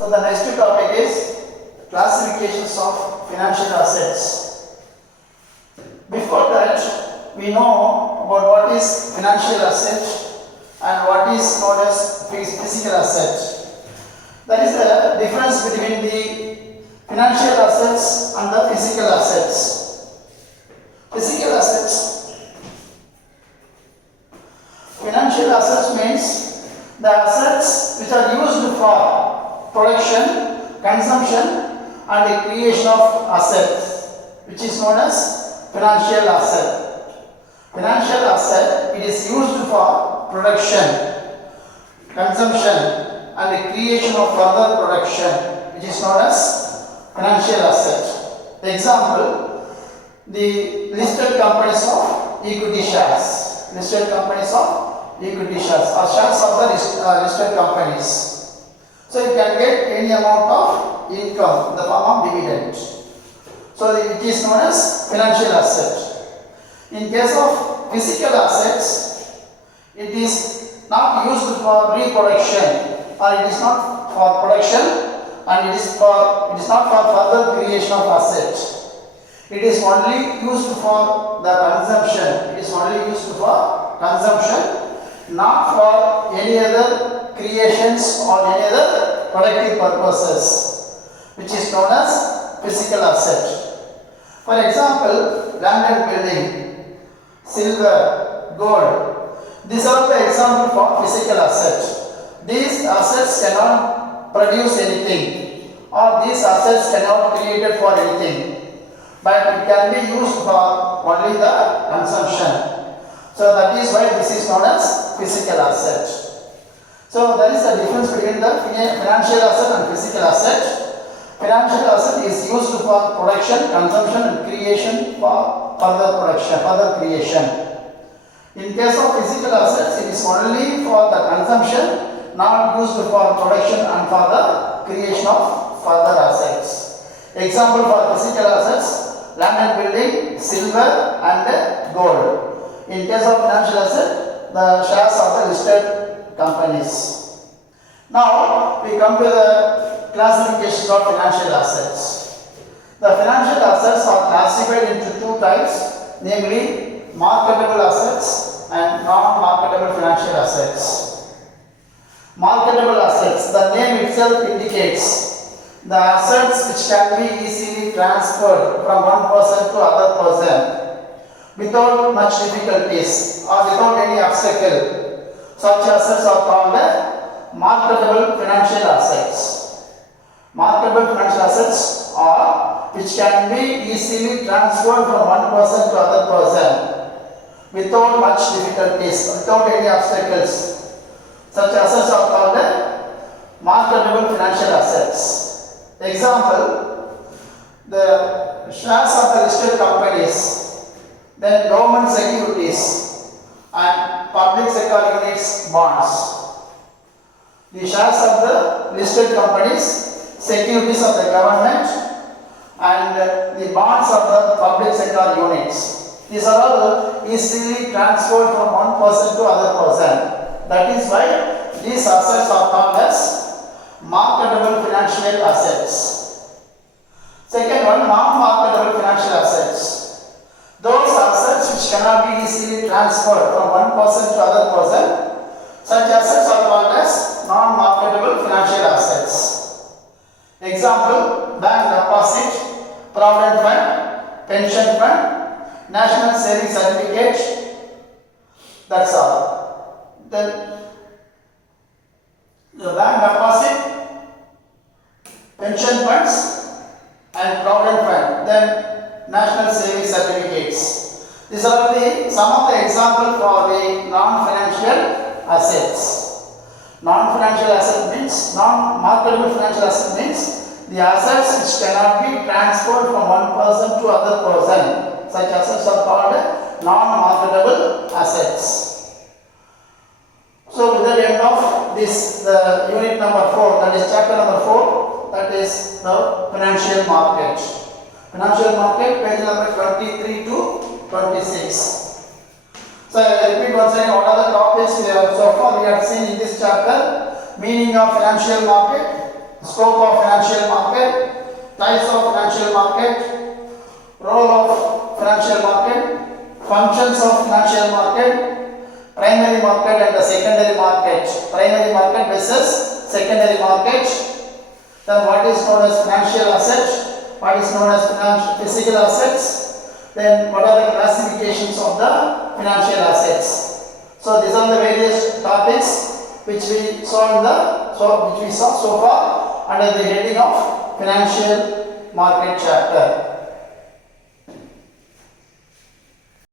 So the next topic is classifications of financial assets. Before that, we know about what is financial asset and what is known as physical asset. There is a difference between the financial assets and the physical assets. Physical assets. Financial assets means the assets which are used for production, consumption and the creation of assets, which is known as financial asset. Financial asset, it is used for production, consumption and the creation of further production, which is known as financial asset. Example, the listed companies of equity shares. Listed companies of equity shares or shares of the listed companies. So you can get any amount of income in the form of dividend. So it is known as financial asset. In case of physical assets, it is not used for reproduction or it is not for production and it is not for further creation of asset. It is only used for the consumption. It is only used for consumption, not for any other creations or any other productive purposes, which is known as physical asset. For example, land and building, silver, gold. These are the examples for physical assets. These assets cannot produce anything or these assets cannot be created for anything, but it can be used for only the consumption. So that is why this is known as physical asset. So there is a difference between the financial asset and physical asset. Financial asset is used for production, consumption and creation for further production, further creation. In case of physical assets, it is only for the consumption, not used for production and for the creation of further assets. Example for physical assets, land and building, silver and gold. In case of financial asset, the shares of the listed companies. Now we come to the classification of financial assets. The financial assets are classified into two types, namely marketable assets and non-marketable financial assets. Marketable assets, the name itself indicates the assets which can be easily transferred from one person to other person without much difficulties or without any obstacle. Such assets are called marketable financial assets. Marketable financial assets are which can be easily transferred from one person to other person without much difficulties, without any obstacles. Such assets are called marketable financial assets. Example, the shares of the listed companies, then government securities and public sector units bonds. The shares of the listed companies, securities of the government and the bonds of the public sector units. These are all easily transferred from one person to other person. That is why these assets are called as marketable financial assets. Second one, non-marketable financial assets. Those assets which cannot be easily transferred from one person to other person, such assets are called as non-marketable financial assets. Example, bank deposit, provident fund, pension fund, national savings certificate. That's all. Then the bank deposit, pension funds and provident fund, then national savings certificates. These are some of the examples for the non-financial assets. Non-financial asset means, non-marketable financial asset means the assets which cannot be transferred from one person to other person. Such assets are called non-marketable assets. So with the end of this, the unit number 4, that is chapter number 4, that is the financial market. Financial market, page number 23 to 26. So I repeat once again, what are the topics we have so far we have seen in this chapter? Meaning of financial market, scope of financial market, types of financial market, role of financial market, functions of financial market, primary market and the secondary market, primary market versus secondary market, then what is known as financial asset, what is known as physical assets, then what are the classifications of the financial assets. So these are the various topics which we saw so far under the heading of financial market chapter.